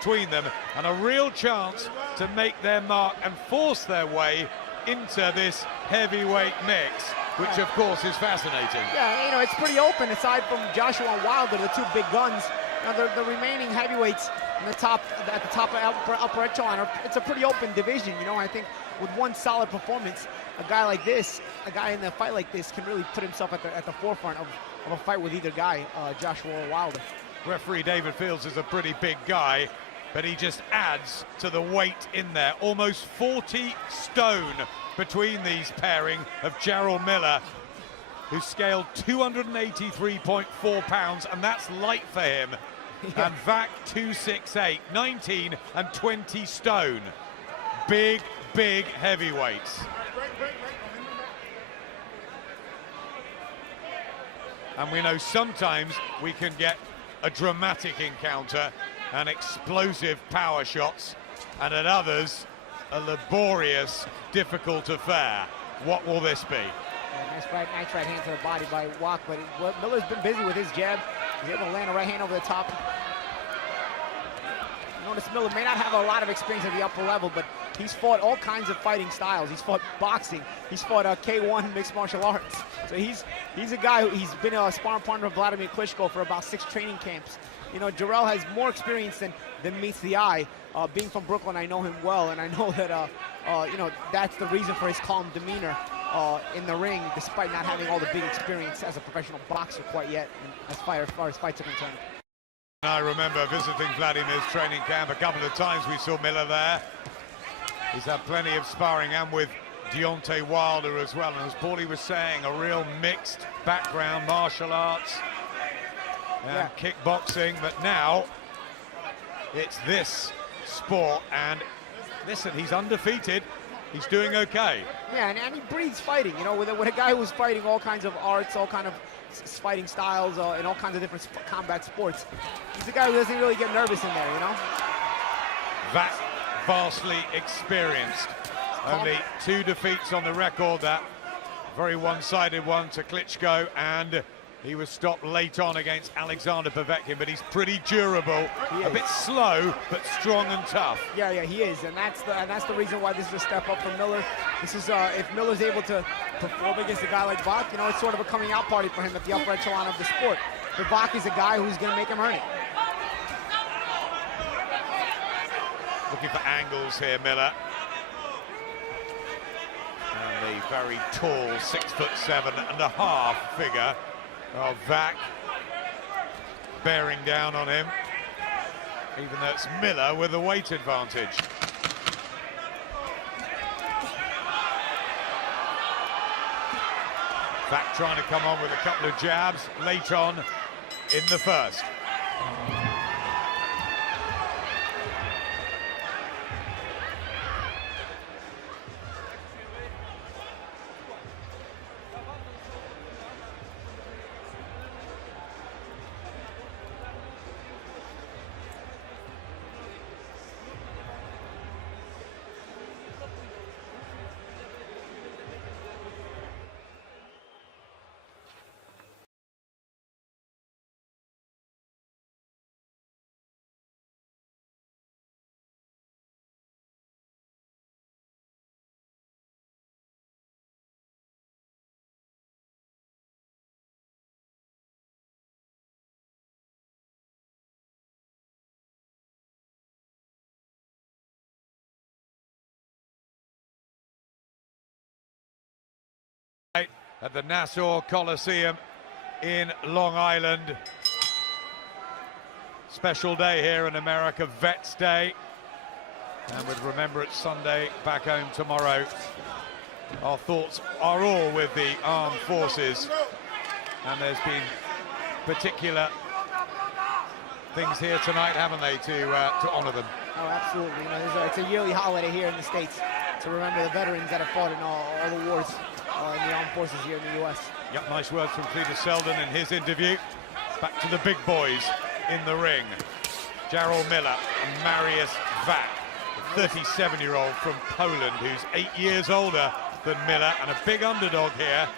between them, and a real chance to make their mark and force their way into this heavyweight mix, which of course is fascinating. Yeah, you know, it's pretty open aside from Joshua and Wilder, the two big guns. Now, the remaining heavyweights in the top, at the top of upper echelon, it's a pretty open division. You know, I think with one solid performance, a guy like this, a guy in a fight like this, can really put himself at the forefront of a fight with either guy, Joshua or Wilder. Referee David Fields is a pretty big guy, but he just adds to the weight in there. Almost 40 stone between these pairing of Jarrell Miller, who scaled 283.4 pounds, and that's light for him. Yeah. And Wach 268, 19 and 20 stone. Big, big heavyweights. And we know sometimes we can get a dramatic encounter and explosive power shots, and at others, a laborious, difficult affair. What will this be? Yeah, nice right hand to the body by Wach, but Miller's been busy with his jab. He's able to land a right hand over the top. Notice Miller may not have a lot of experience at the upper level, but he's fought all kinds of fighting styles. He's fought boxing. He's fought K1 mixed martial arts. So he's a guy he's been a sparring partner of Vladimir Klitschko for about 6 training camps. You know, Jarrell has more experience than meets the eye. Being from Brooklyn, I know him well, and I know that you know, that's the reason for his calm demeanor in the ring, despite not having all the big experience as a professional boxer quite yet, as far as fights are concerned. I remember visiting Vladimir's training camp a couple of times. We saw Miller there. He's had plenty of sparring, and with Deontay Wilder as well. And as Paulie was saying, a real mixed background, martial arts and kickboxing. But now it's this sport, and listen, he's undefeated. He's doing okay. Yeah, and he breathes fighting. You know, with a guy who's fighting all kinds of arts, all kind of fighting styles, in all kinds of different combat sports. He's a guy who doesn't really get nervous in there, you know? That vastly experienced. Only 2 defeats on the record, that very one-sided one to Klitschko, and he was stopped late on against Alexander Povetkin, but he's pretty durable, a bit slow, but strong and tough. Yeah, he is, and that's the reason why this is a step up for Miller. This is if Miller's able to perform against a guy like Wach, you know, it's sort of a coming out party for him at the upper echelon of the sport. But Wach is a guy who's going to make him earn it. Looking for angles here, Miller. And the very tall 6'7.5" figure of Wach bearing down on him, even though it's Miller with the weight advantage. Wach trying to come on with a couple of jabs late on in the first. At the Nassau Coliseum in Long Island. Special day here in America, Vets Day. And with Remembrance Sunday back home tomorrow, our thoughts are all with the armed forces. And there's been particular things here tonight, haven't they, to honour them? Oh, absolutely. You know, it's a yearly holiday here in the States to remember the veterans that have fought in all the wars in the armed forces here in the U.S. Yep, nice words from Cletus Selden in his interview. Back to the big boys in the ring. Jarrell Miller and Marius Wach, the 37-year-old from Poland, who's 8 years older than Miller, and a big underdog here.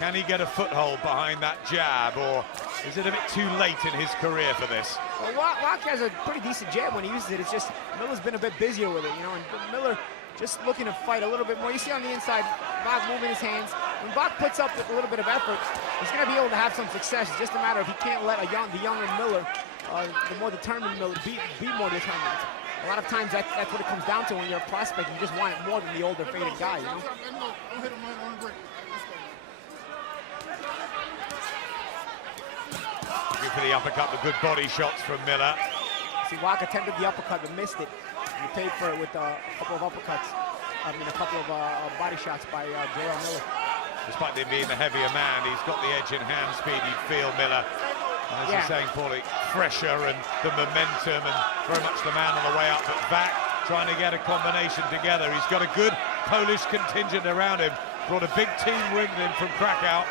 Can he get a foothold behind that jab, or is it a bit too late in his career for this? Well, Wach has a pretty decent jab when he uses it. It's just Miller's been a bit busier with it, you know, and Miller just looking to fight a little bit more. You see on the inside, Wach moving his hands. When Wach puts up a little bit of effort, he's going to be able to have some success. It's just a matter of he can't let the younger Miller, the more determined Miller, be more determined. A lot of times that's what it comes down to when you're a prospect. You just want it more than the older, faded guy, you know? Good for the uppercut, the good body shots from Miller. See, Wach attempted the uppercut but missed it. He paid for it with a couple of uppercuts. I mean, a couple of body shots by Jarrell Miller. Despite him being the heavier man, he's got the edge in hand speed. You'd feel Miller, as you're saying, Paulie, fresher and the momentum and very much the man on the way up. But Wach trying to get a combination together. He's got a good Polish contingent around him. Brought a big team with him from Krakow.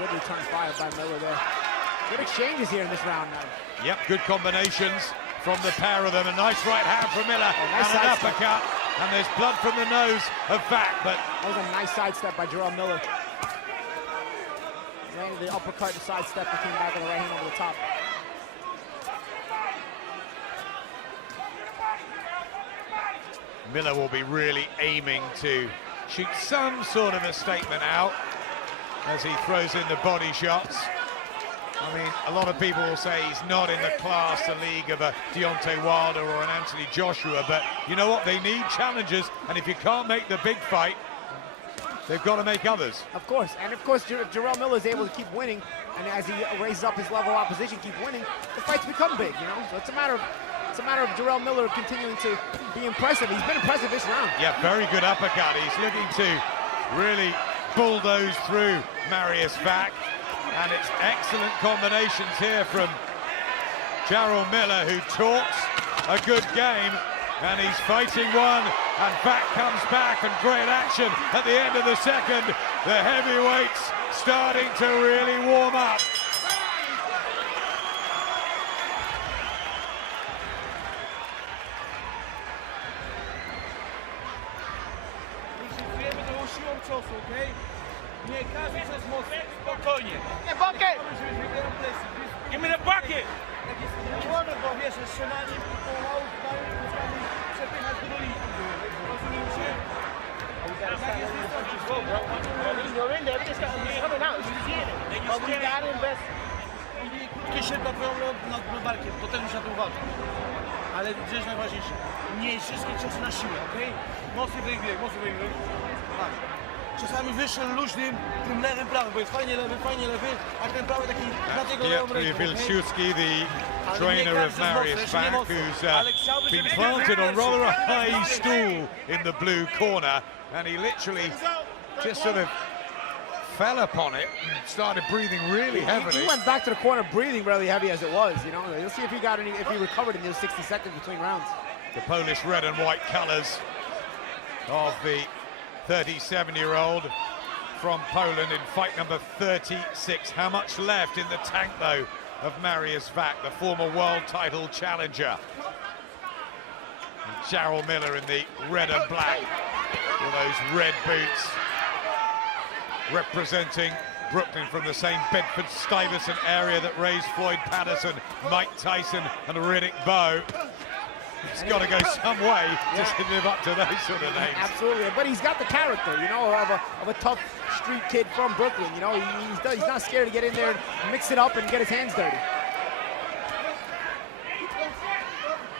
Good return fire by Miller there. Good exchanges here in this round now. Yep, good combinations from the pair of them. A nice right hand from Miller, nice and an uppercut. And there's blood from the nose of Wach, but that was a nice sidestep by Jarrell Miller. Landed the uppercut and sidestep and came back with a right hand over the top. Miller will be really aiming to shoot some sort of a statement out as he throws in the body shots. I mean, a lot of people will say he's not in the class, the league of a Deontay Wilder or an Anthony Joshua, but you know what? They need challenges, and if you can't make the big fight, they've got to make others. Of course, and of course, Jarrell Miller is able to keep winning, and as he raises up his level of opposition, keep winning, the fights become big, you know? So it's a matter of Jarrell Miller continuing to be impressive. He's been impressive this round. Yeah, very good uppercut. He's looking to really bulldoze through Marius Wach. And it's excellent combinations here from Jarrell Miller, who talks a good game, and he's fighting one, and Wach comes back, and great action at the end of the second. The heavyweights starting to really warm up. Nie każdy przez mocno, spokojnie. Nie, bucket! Give me the bucket! Jak jest młody, bo wiesz, strzelanie pomału, przepychać do linii. Rozumiem się? Jak jest wystąpić? You're in there, we just got coming out, you see it. But we got him best. Krótkie siedla problem nad barkiem, to też muszę na to uważać. Ale rzecz najważniejsza, nie wszystkie ciosy na siłę, okej? Mocny wybieg, mocny wybieg. Patrz. Czasami wyższym, luźnym, tym lewym, prawym, bo jest fajnie lewy, a ten prawy taki na tego lewą ręką. Wilczewski, the trainer of Marius Wach, who's been planted on rather a high stool in the blue corner, and he literally just sort of fell upon it and started breathing really heavily. He went back to the corner breathing really heavy as it was, you know. You'll see if he recovered in those 60 seconds between rounds. The Polish red and white colors of the 37-year-old from Poland in fight number 36. How much left in the tank, though, of Marius Wach, the former world title challenger? And Jarrell Miller in the red and black with those red boots, representing Brooklyn from the same Bedford-Stuyvesant area that raised Floyd Patterson, Mike Tyson and Riddick Bowe. He's got to go some way to live up to those sort of names. Absolutely, but he's got the character, you know, of a tough street kid from Brooklyn. You know, he's not scared to get in there and mix it up and get his hands dirty.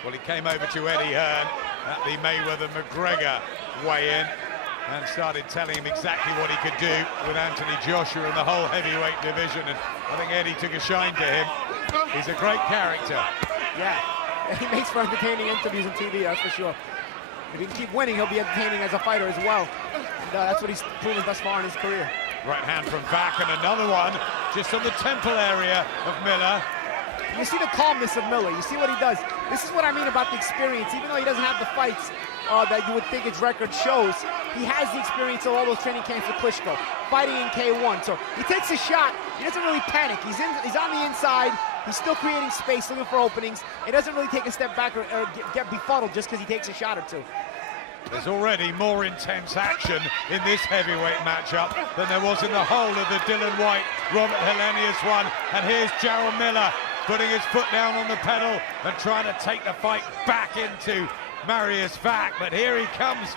Well, he came over to Eddie Hearn at the Mayweather-McGregor weigh-in and started telling him exactly what he could do with Anthony Joshua in the whole heavyweight division, and I think Eddie took a shine to him. He's a great character. Yeah. He makes for entertaining interviews on TV, that's for sure. If he can keep winning, he'll be entertaining as a fighter as well. And that's what he's proven thus far in his career. Right hand from Wach, and another one just on the temple area of Miller. You see the calmness of Miller. You see what he does. This is what I mean about the experience. Even though he doesn't have the fights that you would think his record shows, he has the experience of all those training camps with Klitschko, fighting in K1. So he takes a shot. He doesn't really panic. He's on the inside. He's still creating space, looking for openings. He doesn't really take a step back or get befuddled just because he takes a shot or two. There's already more intense action in this heavyweight matchup than there was in the whole of the Dylan White, Robert Helenius one. And here's Jarrell Miller putting his foot down on the pedal and trying to take the fight back into Marius Wach. But here he comes,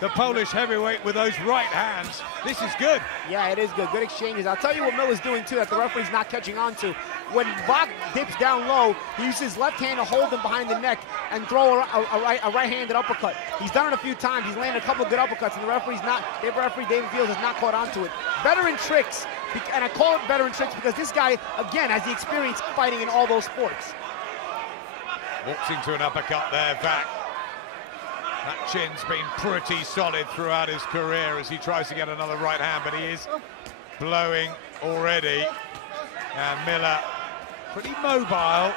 the Polish heavyweight, with those right hands. This is good. Yeah, it is good. Good exchanges. I'll tell you what Miller's doing, too, that the referee's not catching on to. When Wach dips down low, he uses his left hand to hold him behind the neck and throw a right-handed uppercut. He's done it a few times. He's landed a couple of good uppercuts, and the referee, David Fields, has not caught on to it. Veteran tricks, and I call it veteran tricks because this guy, again, has the experience fighting in all those sports. Walks into an uppercut there, Wach. That chin's been pretty solid throughout his career as he tries to get another right hand, but he is blowing already. And Miller, pretty mobile.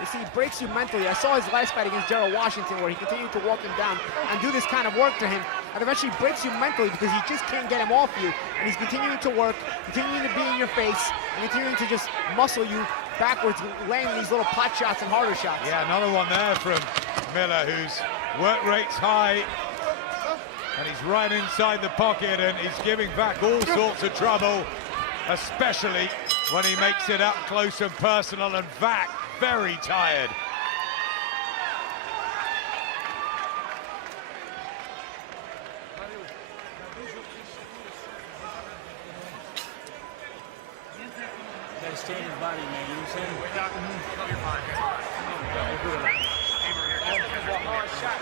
You see, he breaks you mentally. I saw his last fight against Jarrell Washington where he continued to walk him down and do this kind of work to him, and eventually breaks you mentally because he just can't get him off you. And he's continuing to work, continuing to be in your face, and continuing to just muscle you backwards, landing these little pot shots and harder shots. Yeah, another one there from Miller, whose work rate's high. And he's right inside the pocket, and he's giving Wach all sorts of trouble, especially when he makes it up close and personal, and Wach very tired. Gotta stay in his body, man. You know what I'm saying? Hard shot,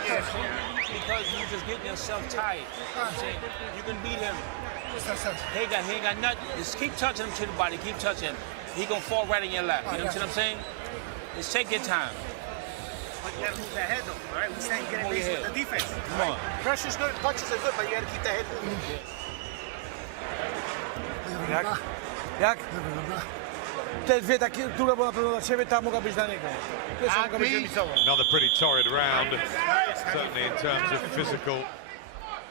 because you just getting yourself tired. You know what I'm saying? You can beat him. He ain't got nothing. Just keep touching him to the body. Keep touching. He gonna fall right in your lap. You know what I'm saying? Just take your time. But you gotta move that head though, all right? We're saying get Move in your base with the defense. Come on. Pressure's good, punches are good, but you gotta keep that head moving. Jak? Te dwie takie, która była pewna dla ciebie, ta mogła być dla niego. Pierwsza mogła być remisowa. Another pretty torrid round, certainly in terms of physical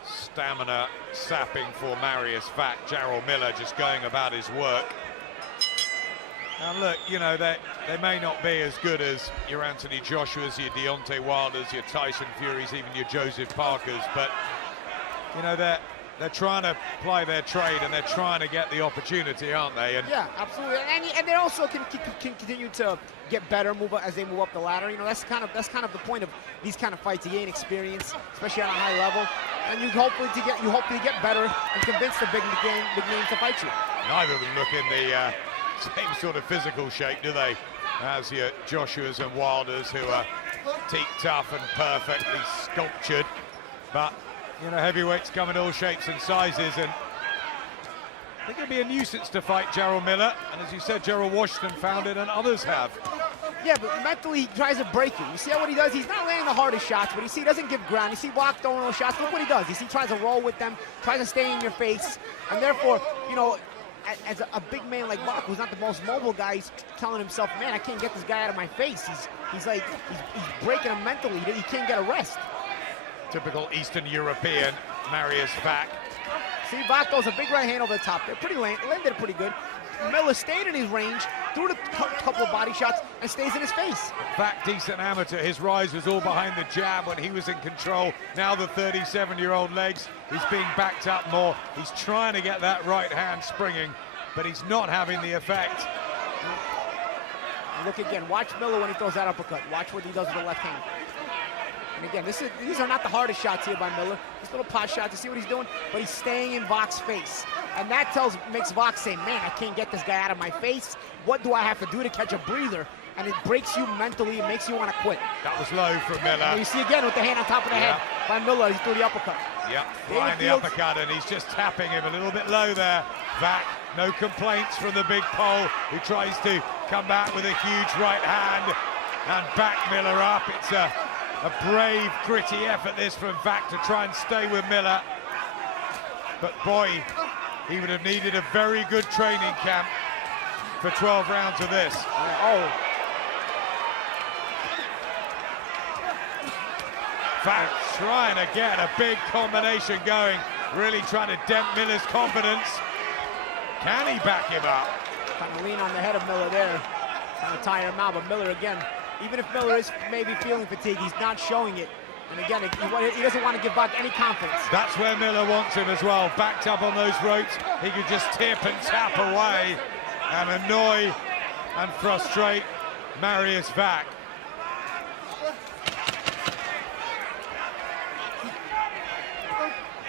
stamina sapping for Marius Wach. Jarrell Miller just going about his work. And look, you know, they may not be as good as your Anthony Joshua's, your Deontay Wilders, your Tyson Furies, even your Joseph Parkers, but, you know, they're trying to ply their trade and they're trying to get the opportunity, aren't they? And yeah, absolutely. And they also can continue to get better, as they move up the ladder. You know, that's kind of the point of these kind of fights, to gain experience, especially on a high level. And you hopefully get better and convince the big names to fight you. Neither of them look in the same sort of physical shape, do they? As your Joshua's and Wilders, who are teak tough and perfectly sculptured. But, you know, heavyweights come in all shapes and sizes, and I think it'll be a nuisance to fight Jarrell Miller. And as you said, Jarrell Washington found it, and others have. Yeah, but mentally he tries to break you. You see what he does? He's not landing the hardest shots, but you see he doesn't give ground. You see Wach throwing those shots. Look what he does. You see he tries to roll with them, tries to stay in your face, and therefore, you know, as a big man like Wach, who's not the most mobile guy, he's telling himself, man, I can't get this guy out of my face. He's breaking him mentally. He can't get a rest. Typical Eastern European, Marius Wach. See, Wach throws a big right hand over the top. They're landed it pretty good. Miller stayed in his range, threw a couple of body shots, and stays in his face. Wach, decent amateur. His rise was all behind the jab when he was in control. Now the 37-year-old legs, he's being backed up more. He's trying to get that right hand springing, but he's not having the effect. And look again, watch Miller when he throws that uppercut. Watch what he does with the left hand. And again, these are not the hardest shots here by Miller. These little pot shots, you see what he's doing? But he's staying in Wach's face. And that makes Wach say, man, I can't get this guy out of my face. What do I have to do to catch a breather? And it breaks you mentally, it makes you want to quit. That was low from Miller. And you see again with the hand on top of the head by Miller, he threw the uppercut. Yep, flying the uppercut, and he's just tapping him a little bit low there. Wach, no complaints from the big pole, who tries to come back with a huge right hand and back Miller up. It's a brave, gritty effort this from Wach to try and stay with Miller. But boy, he would have needed a very good training camp for 12 rounds of this. Wach trying to get a big combination going, really trying to dent Miller's confidence. Can he back him up? Trying to lean on the head of Miller there, trying to tire him out, but Miller again, even if Miller is maybe feeling fatigued, he's not showing it. And again, he doesn't want to give back any confidence. That's where Miller wants him as well. Backed up on those ropes, he could just tip and tap away and annoy and frustrate Marius Wach.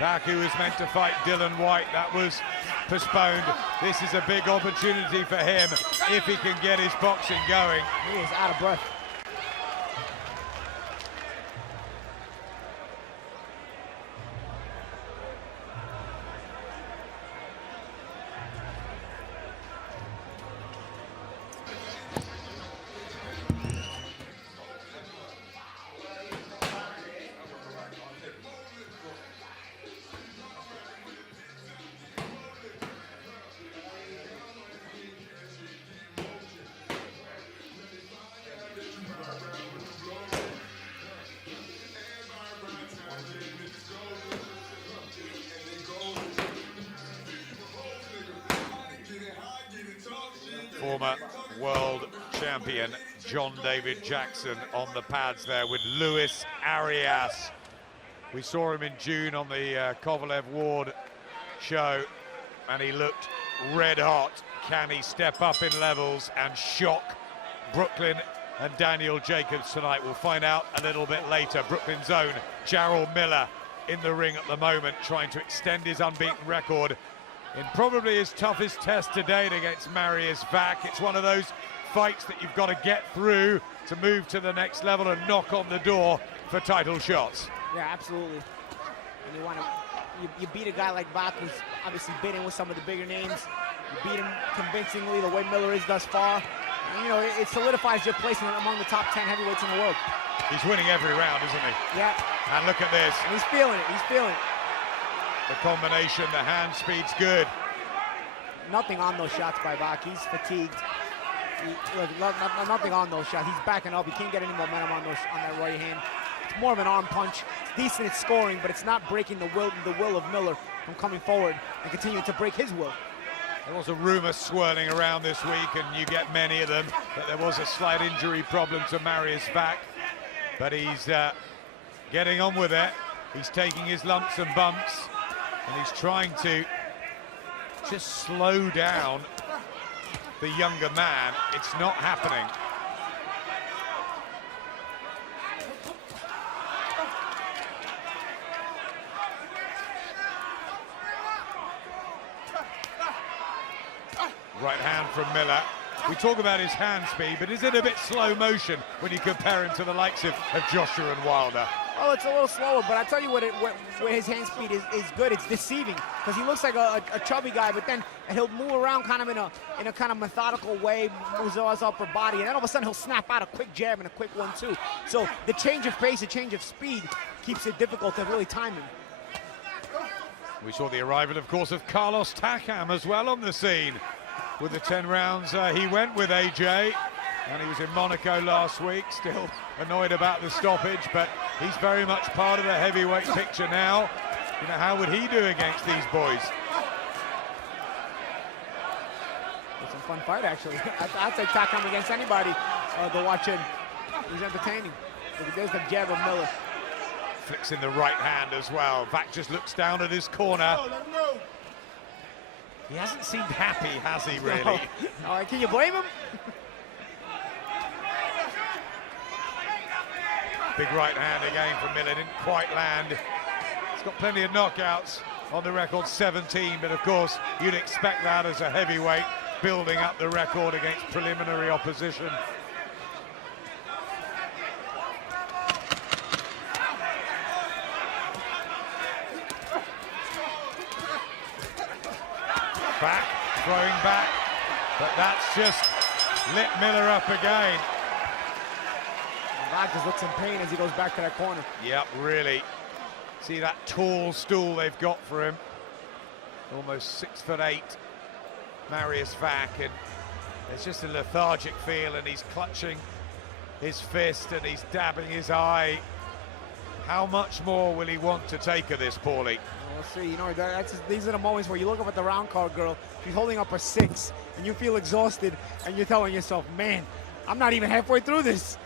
Wach, who was meant to fight Dylan White, that was postponed. This is a big opportunity for him if he can get his boxing going. He is out of breath. Former world champion John David Jackson on the pads there with Luis Arias. We saw him in June on the Kovalev Ward show, and he looked red hot. Can he step up in levels and shock Brooklyn and Daniel Jacobs tonight? We'll find out a little bit later. Brooklyn's own Jarrell Miller in the ring at the moment, trying to extend his unbeaten record in probably his toughest test to date against Marius Wach. It's one of those fights that you've got to get through to move to the next level and knock on the door for title shots. Yeah, absolutely. And you want to, you beat a guy like Wach, who's obviously been in with some of the bigger names. You beat him convincingly the way Miller is thus far. And, you know, it solidifies your placement among the top 10 heavyweights in the world. He's winning every round, isn't he? Yeah. And look at this. And he's feeling it. He's feeling it. The combination, the hand speed's good. Nothing on those shots by Wach. He's fatigued. Look, nothing on those shots. He's backing up. He can't get any momentum on that right hand. It's more of an arm punch. It's decent at scoring, but it's not breaking the will of Miller from coming forward and continuing to break his will. There was a rumor swirling around this week, and you get many of them, that there was a slight injury problem to Marius Wach, but he's getting on with it. He's taking his lumps and bumps, and he's trying to just slow down the younger man. It's not happening. Right hand from Miller. We talk about his hand speed, but is it a bit slow motion when you compare him to the likes of Joshua and Wilder? Oh, it's a little slower, but I tell you where his hand speed is good. It's deceiving, because he looks like a chubby guy, but then he'll move around kind of in a kind of methodical way, moves his upper body, and then all of a sudden he'll snap out a quick jab and a quick 1-2. So the change of pace, the change of speed, keeps it difficult to really time him. We saw the arrival, of course, of Carlos Takam as well on the scene. With the 10 rounds he went with AJ, and he was in Monaco last week, still annoyed about the stoppage, but he's very much part of the heavyweight picture now. You know, how would he do against these boys? It's a fun fight, actually. I'd take Takam against anybody to watch him. He's entertaining. There's the jab of Miller. Flicks in the right hand as well. Wach just looks down at his corner. He hasn't seemed happy, has he, really? No. Can you blame him? Big right hand again from Miller, didn't quite land. He's got plenty of knockouts on the record, 17, but of course you'd expect that as a heavyweight, building up the record against preliminary opposition. Back, throwing back, but that's just lit Miller up again. Wach just looks in pain as he goes back to that corner. Yep, really. See that tall stool they've got for him. Almost 6'8", Marius Wach, and there's just a lethargic feel, and he's clutching his fist and he's dabbing his eye. How much more will he want to take of this, Paulie? We'll see. You know, these are the moments where you look up at the round card girl. She's holding up a 6, and you feel exhausted, and you're telling yourself, man, I'm not even halfway through this.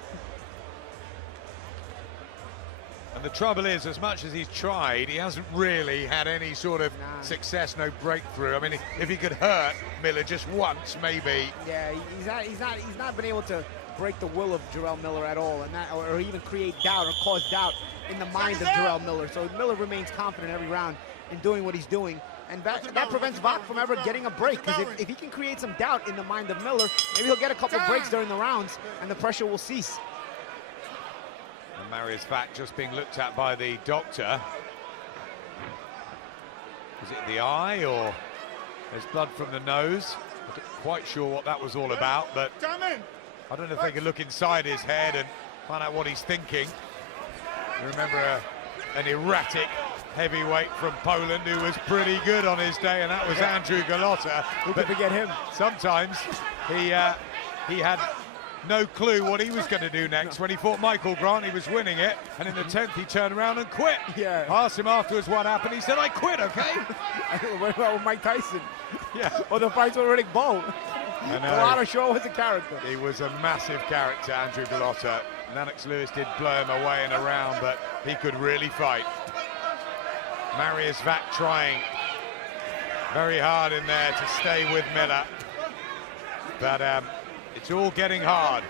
And the trouble is, as much as he's tried, he hasn't really had any sort of success, no breakthrough. I mean, if he could hurt Miller just once, maybe. Yeah, he's not been able to break the will of Jarrell Miller at all, and that, or even create doubt or cause doubt in the mind of Jarrell Miller. So Miller remains confident every round in doing what he's doing, and that prevents Wach from ever getting a break, because if he can create some doubt in the mind of Miller, maybe he'll get a couple breaks during the rounds, and the pressure will cease. And Marius Wach just being looked at by the doctor. Is it the eye, or there's blood from the nose? I'm not quite sure what that was all about, but I don't know if they can look inside his head and find out what he's thinking. You remember an erratic heavyweight from Poland who was pretty good on his day, and that was Andrew Golota. Who could forget him? Sometimes he had no clue what he was going to do next. When he fought Michael Grant, he was winning it, and in the 10th he turned around and quit. Yeah. Asked him afterwards what happened, he said, "I quit, okay?" What about with Mike Tyson? Yeah. Or the fights with Riddick Bowe? Golota sure was a character. He was a massive character, Andrew Golota. Lennox Lewis did blow him away in a round, but he could really fight. Marius Wach trying very hard in there to stay with Miller, but it's all getting hard.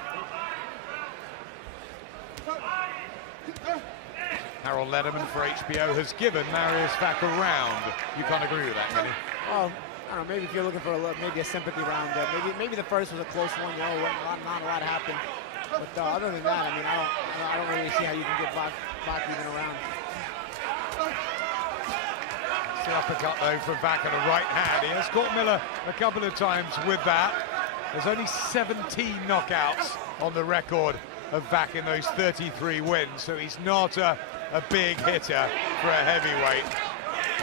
Harold Lederman for HBO has given Marius Wach a round. You can't agree with that, can you? Well, I don't know, maybe if you're looking for maybe a sympathy round, maybe the first was a close one, you know, not a lot happened. But other than that, I mean, I don't really see how you can get Wach even around. The uppercut though from Wach and a right hand. He has caught Miller a couple of times with that. There's only 17 knockouts on the record of Wach in those 33 wins, so he's not a big hitter for a heavyweight.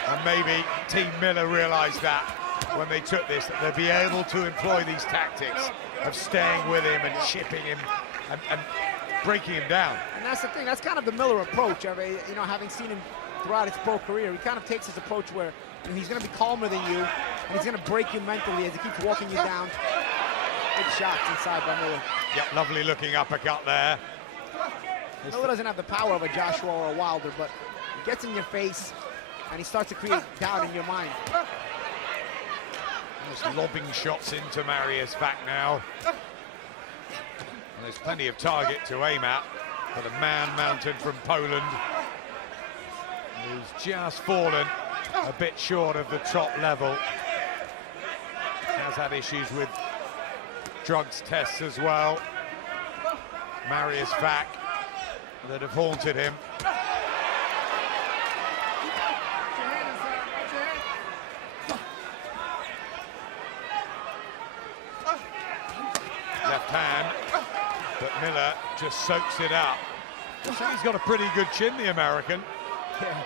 And maybe Team Miller realized that when they took this, that they'd be able to employ these tactics of staying with him and chipping him and breaking him down. And that's the thing, that's kind of the Miller approach. I mean, you know, having seen him throughout his pro career, he kind of takes his approach where, you know, he's going to be calmer than you, and he's going to break you mentally as he keeps walking you down. Good shots inside by Miller. Yep, lovely looking uppercut there. Miller doesn't have the power of a Joshua or a Wilder, but he gets in your face, and he starts to create doubt in your mind. Just lobbing shots into Marius Wach now. And there's plenty of target to aim at for the man mounted from Poland, who's just fallen a bit short of the top level. Has had issues with drugs tests as well. Marius Wach that have haunted him. Left hand, but Miller just soaks it up. I think he's got a pretty good chin, the American. Yeah.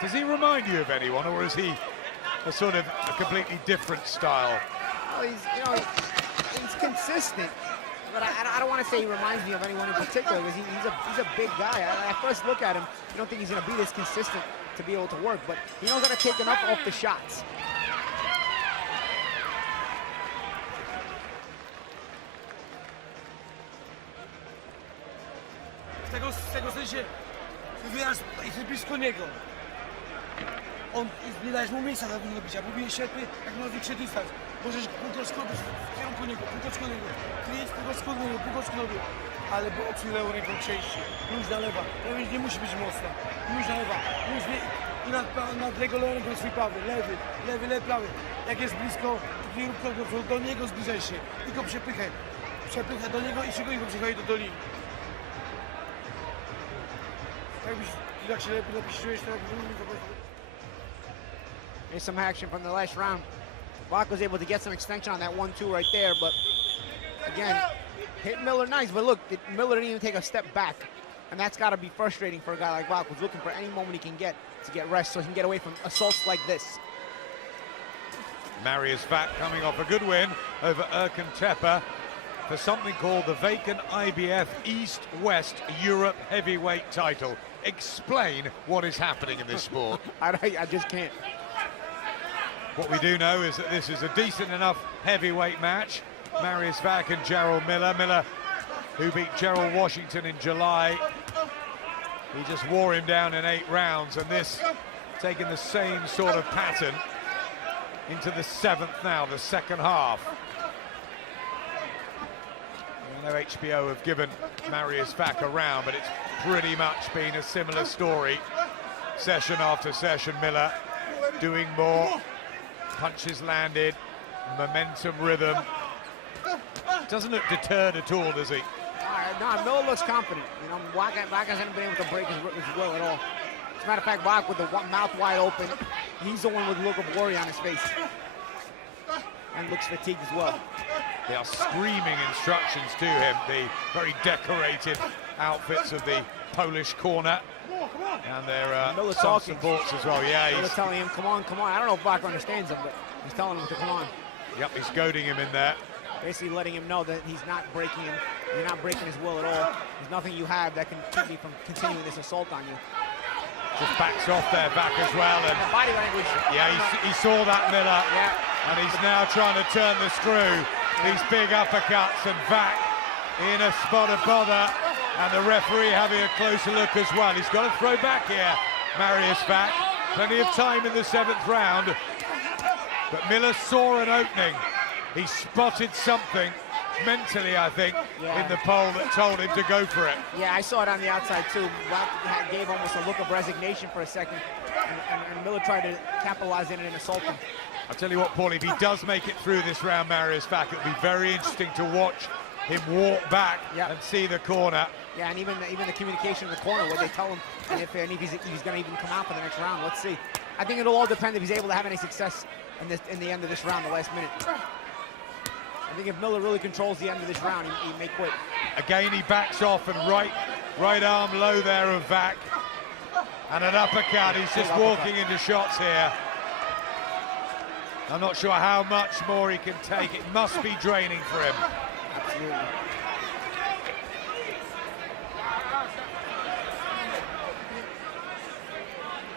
Does he remind you of anyone, or is he a sort of a completely different style? Well, he's consistent, but I don't want to say he reminds me of anyone in particular, because he's a big guy. I first look at him, you don't think he's going to be this consistent to be able to work, but he knows how to take enough off the shots. W tego sensie wywierasz, jesteś blisko niego. Nie dajesz mu miejsca na do bicia, próbujesz ślepy jak największy dystans. Możesz półtoczko w kierunku niego, półtoczko niego, kryjesz półtoczko niego, ale boksuje lewą ręką częściej. Nóż na lewa, prawie nie musi być mocna. Nóż na lewa, nóż nie, i nad jego lewą ręką swój prawy, lewy, prawy. Jak jest blisko, do niego zbliżaj się, tylko przepychaj do niego i szybko go przychodzi do doliny. Jak się lepiej czujesz, to Here's some action from the last round. Wach was able to get some extension on that 1-2 right there, but again, hit Miller nice, but look, Miller didn't even take a step back. And that's got to be frustrating for a guy like Wach, who's looking for any moment he can get to get rest so he can get away from assaults like this. Marius Wach coming off a good win over Erkan Tepe for something called the vacant IBF East-West Europe heavyweight title. Explain what is happening in this sport. I just can't. What we do know is that this is a decent enough heavyweight match. Marius Wach and Jarrell Miller. Miller, who beat Jarrell Washington in July. He just wore him down in 8 rounds, and this taking the same sort of pattern into the 7th now, the second half. I know HBO have given Marius Wach a round, but it's pretty much been a similar story. Session after session, Miller doing more, punches landed, momentum, rhythm. Doesn't look deterred at all, does he? No, Miller looks confident. You know, Wach hasn't been able to break his will at all. As a matter of fact, Wach with the mouth wide open, he's the one with a look of worry on his face. And looks fatigued as well. They are screaming instructions to him, the very decorated outfits of the Polish corner. And their sons and thoughts as well. Yeah, Miller's telling him, come on, come on. I don't know if Wach understands him, but he's telling him to come on. Yep, he's goading him in there. Basically letting him know that he's not breaking him. You're not breaking his will at all. There's nothing you have that can keep me from continuing this assault on you. Just backs off there, back as well. And the body language. Yeah, he saw that, Miller. Yeah. And he's now trying to turn the screw. These big uppercuts, and Wach in a spot of bother. And the referee having a closer look as well. He's got to throw back here, Marius Wach. Plenty of time in the 7th round. But Miller saw an opening. He spotted something mentally, I think, in the pole that told him to go for it. Yeah, I saw it on the outside too. Wach gave almost a look of resignation for a second, and Miller tried to capitalize in it and assault him. I'll tell you what, Paul, if he does make it through this round, Marius Wach, it'll be very interesting to watch him walk back and see the corner. Yeah, and even the communication in the corner where they tell him if he's going to even come out for the next round. Let's see. I think it'll all depend if he's able to have any success in the end of this round, the last minute. I think if Miller really controls the end of this round, he may quit. Again, he backs off, and right arm low there of Wach. And an uppercut. He's just walking into shots here. I'm not sure how much more he can take. It must be draining for him. Absolutely.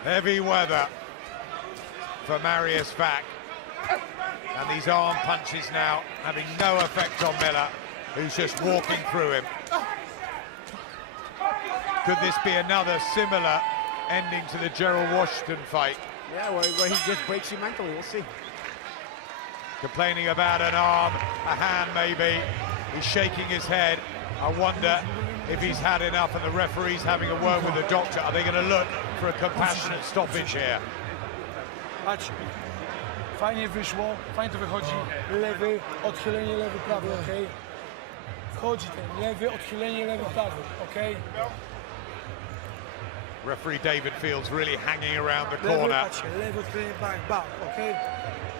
Heavy weather for Marius Wach. And these arm punches now having no effect on Miller, who's just walking through him. Could this be another similar ending to the Jarrell Washington fight? Yeah, where he just breaks you mentally. We'll see. Complaining about an arm, a hand maybe. He's shaking his head. I wonder if he's had enough, and the referee's having a word with the doctor. Are they going to look for a compassionate stoppage here? Patrz, fajnie wyszło, fajnie to wychodzi. Lewy, odchylenie, lewy, prawy, okej? Wchodzi ten lewy, odchylenie, lewy, prawy, okej? Referee David Fields really hanging around the corner. Lewy, odchylenie, bang, okej?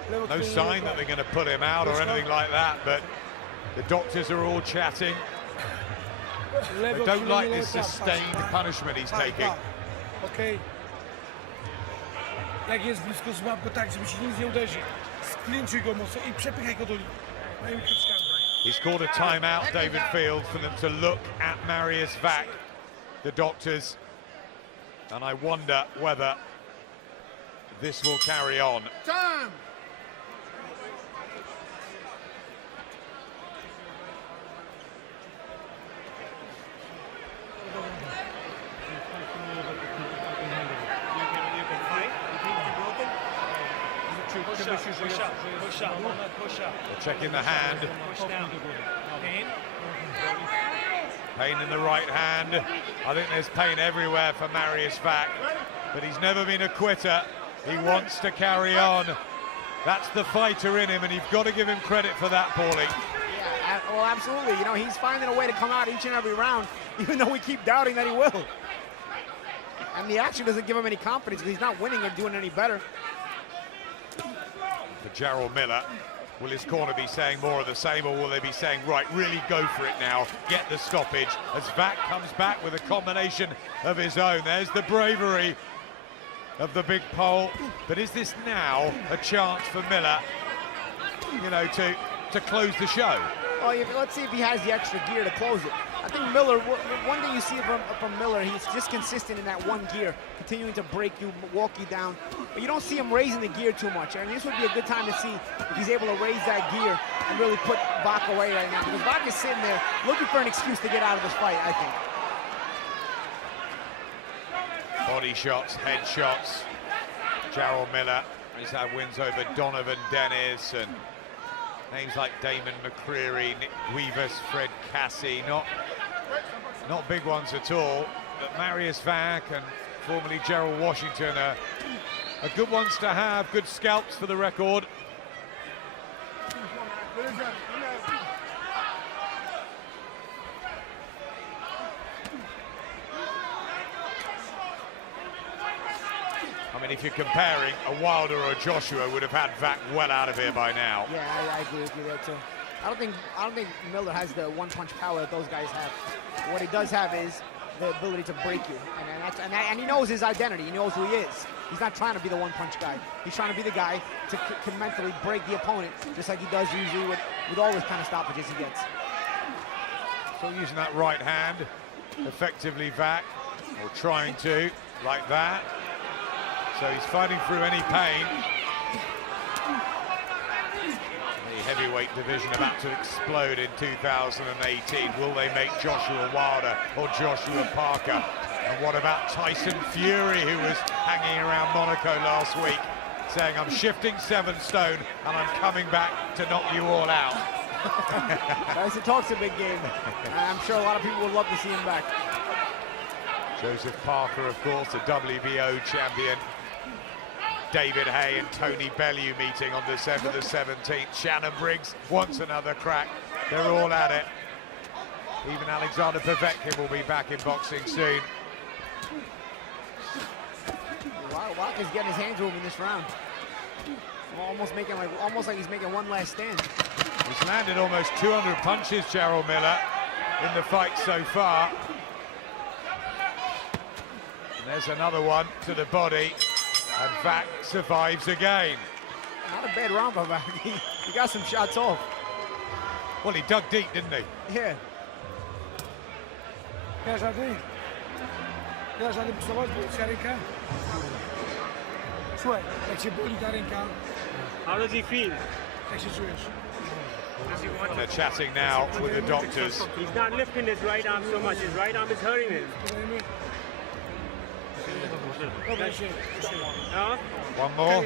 No sign that they're going to put him out or anything like that, but the doctors are all chatting. They don't like this sustained punishment he's taking. Okej. Jak jest blisko, złap go tak, żeby ci nic nie uderzy. Sklinchuj go mocno i przepychaj go do linii. Małymi kroczkami. He's called a timeout, David Fields, for them to look at Marius Wach, the doctors. And I wonder whether this will carry on. Time! They're checking the hand. Pain in the right hand. I think there's pain everywhere for Marius Wach, but he's never been a quitter. He wants to carry on. That's the fighter in him, and you've got to give him credit for that, Paulie. Yeah, well, absolutely. You know, he's finding a way to come out each and every round, even though we keep doubting that he will. And the action doesn't give him any confidence because he's not winning or doing any better. For Jarrell Miller, will his corner be saying more of the same, or will they be saying, right, really go for it now, get the stoppage, as Wach comes back with a combination of his own. There's the bravery of the big pole, but is this now a chance for Miller, you know, to close the show? Well, let's see if he has the extra gear to close it. I think Miller, one thing you see from Miller, he's just consistent in that one gear, continuing to break you, walk you down, but you don't see him raising the gear too much. And this would be a good time to see if he's able to raise that gear and really put Wach away right now, because Wach is sitting there looking for an excuse to get out of this fight, I think. Body shots, head shots. Jarrell Miller has had wins over Donovan Dennis and names like Damon McCreary, Nick Guivas, Fred Cassie. Not big ones at all, but Marius Wach and formerly Gerald Washington are good ones to have, good scalps for the record. I mean, if you're comparing, a Wilder or a Joshua would have had Wach well out of here by now. Yeah, I agree with you there too. I don't think Miller has the one-punch power that those guys have. What he does have is the ability to break you, and he knows his identity. He knows who he is. He's not trying to be the one-punch guy. He's trying to be the guy to can mentally break the opponent, just like he does usually with all the kind of stoppages he gets. So using that right hand, effectively Wach, or trying to, like that. So he's fighting through any pain. The heavyweight division about to explode in 2018. Will they make Joshua Wilder or Joshua Parker? And what about Tyson Fury, who was hanging around Monaco last week, saying, I'm shifting 7 stone and I'm coming back to knock you all out. Tyson talks a big game. I'm sure a lot of people would love to see him back. Joseph Parker, of course, the WBO champion. David Hay and Tony Bellew meeting on December the 17th. Shannon Briggs wants another crack. They're all at it. Even Alexander Povetkin will be back in boxing soon. Wach is getting his hands moving this round. Almost like he's making one last stand. He's landed almost 200 punches, Jarrell Miller, in the fight so far. And there's another one to the body. And Wach survives again. Not a bad round for Wach. He got some shots off. Well, he dug deep, didn't he? Yeah. Dasz rady pistować, bo ci ręka. Słuchaj, jak się boli ta ręka, How does he feel? jak się czujesz? They're chatting now with the doctors. He's not lifting his right arm so much. His right arm is hurting him. Dobra, się. Huh? One more.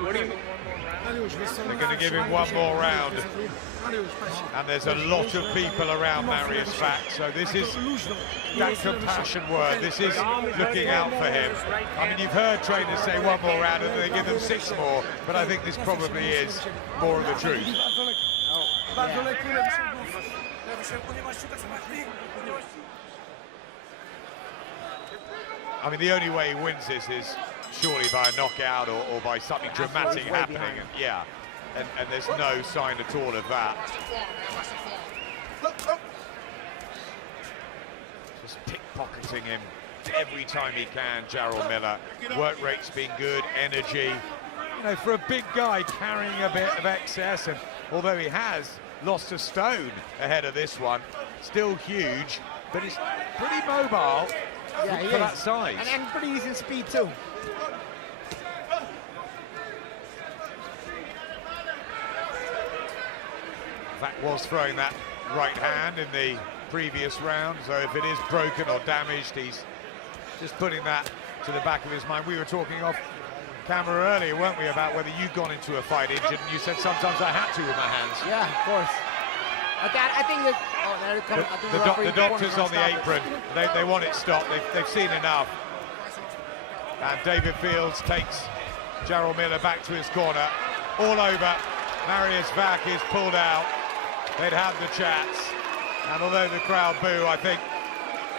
What do you... They're going to give him one more round. And there's a lot of people around Marius Wach, so this is that compassion word. This is looking out for him. I mean, you've heard trainers say one more round and they give them 6 more, but I think this probably is more of the truth. I mean, the only way he wins this is surely by a knockout or by something dramatic happening. And, yeah, and there's no sign at all of that. Just pickpocketing him every time he can, Jarrell Miller. Work rate's been good, energy. You know, for a big guy carrying a bit of excess, and although he has lost a stone ahead of this one, still huge, but he's pretty mobile. Yeah, he for is. that size. And pretty decent speed too. Wach was throwing that right hand in the previous round, so if it is broken or damaged, he's just putting that to the back of his mind. We were talking off camera earlier, weren't we, about whether you'd gone into a fight injured, and you said sometimes I had to with my hands. Yeah, of course. I think that... Oh, there it comes. The doctors on the apron, they want it stopped. They've seen enough. And David Fields takes Jarrell Miller back to his corner. All over. Marius Wach is pulled out. They'd had the chats. And although the crowd boo, I think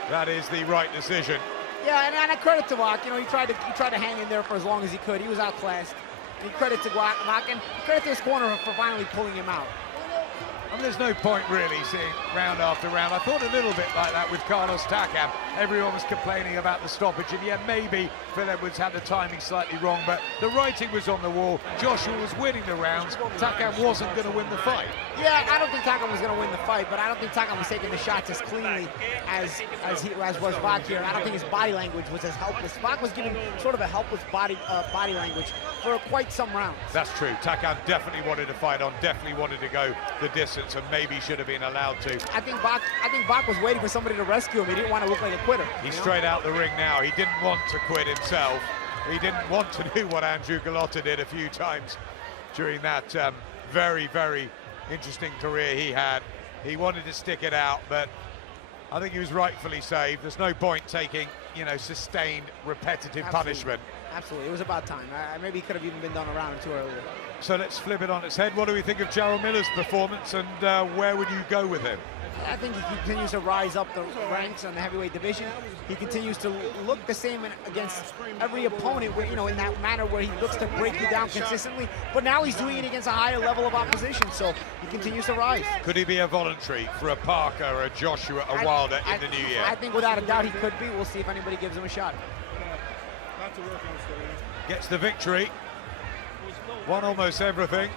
that is the right decision. Yeah, and a credit to Wach. You know, he tried to hang in there for as long as he could. He was outclassed. And credit to Wach and credit to his corner for finally pulling him out. I mean, there's no point really seeing round after round. I thought a little bit like that with Carlos Takam. everyone was complaining about the stoppage, and yeah, maybe Phil Edwards had the timing slightly wrong, but the writing was on the wall. Joshua was winning the rounds. Takam wasn't going to win the fight. Yeah, I don't think Takam was going to win the fight, but I don't think Takam was taking the shots as cleanly as was Wach here. I don't think his body language was as helpless. Wach was giving sort of a helpless body language for quite some rounds. That's true. Takam definitely wanted to fight on, definitely wanted to go the distance, and maybe should have been allowed to. I think Wach was waiting for somebody to rescue him. He didn't want to look like a quitter. He's straight out the ring now. He didn't want to quit himself. He didn't want to do what Andrew Galotta did a few times during that very, very interesting career he had. He wanted to stick it out, but I think he was rightfully saved. There's no point taking, you know, sustained, repetitive punishment. Absolutely, it was about time. Maybe he could have even been done a round or two earlier. So let's flip it on its head. What do we think of Jarrell Miller's performance, and where would you go with him? I think he continues to rise up the ranks in the heavyweight division. He continues to look the same against every opponent, where, you know, in that manner where he looks to break you down consistently. But now he's doing it against a higher level of opposition, so he continues to rise. Could he be a voluntary for a Parker, or a Joshua, a Wilder in the new year? I think without a doubt he could be. We'll see if anybody gives him a shot. Gets the victory. Won almost everything.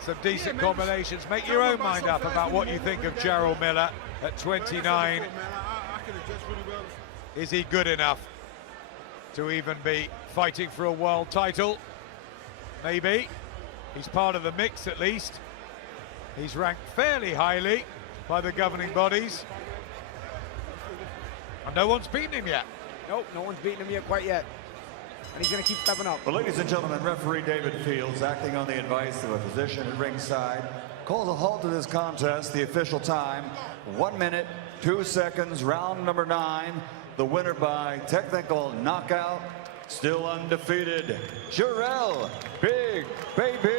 Some decent combinations. Make your own mind up about what you think of Jarrell Miller at 29. Is he good enough to even be fighting for a world title? Maybe. He's part of the mix at least. He's ranked fairly highly by the governing bodies. And no one's beaten him yet. Nope, no one's beaten him yet, quite yet. And he's going to keep stepping up. Well, ladies and gentlemen, referee David Fields, acting on the advice of a physician at ringside, calls a halt to this contest. The official time, 1 minute, 2 seconds, round number 9. The winner by technical knockout, still undefeated, Jarrell Big Baby